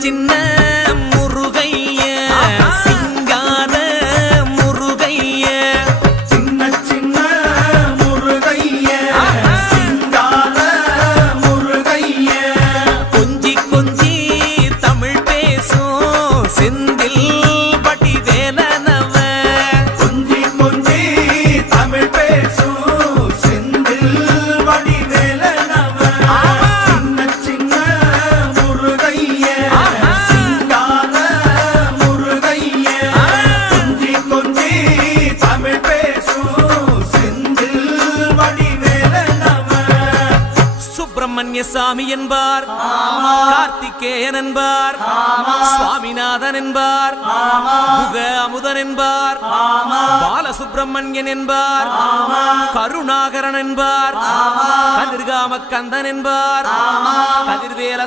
சின்ன முருகைய சிங்கார முருகைய சின்ன சின்ன முருகைய சிங்கார முருகைய கொஞ்சி கொஞ்சி தமிழ் பேசும் செந்தில் பட்டி வேலனவ கொஞ்சி கொஞ்சி தமிழ் பேசும் செந்தில் பட்டி வேலனவ சின்ன சின்ன முருகைய சிங்கார முருகைய கொஞ்சி கொஞ்சி தமிழ் பேசும் செந்தில் பட்டி வேலனவ சுப்பிரமணிய சாமி என்பார் கார்த்திகேயன் என்பார் சுவாமிநாதன் என்பார் முக அமுதன் என்பார் பாலசுப்பிரமணியன் என்பார் கருணாகரன் என்பார் கதிர்காம கந்தன் என்பார் கதிர்வேல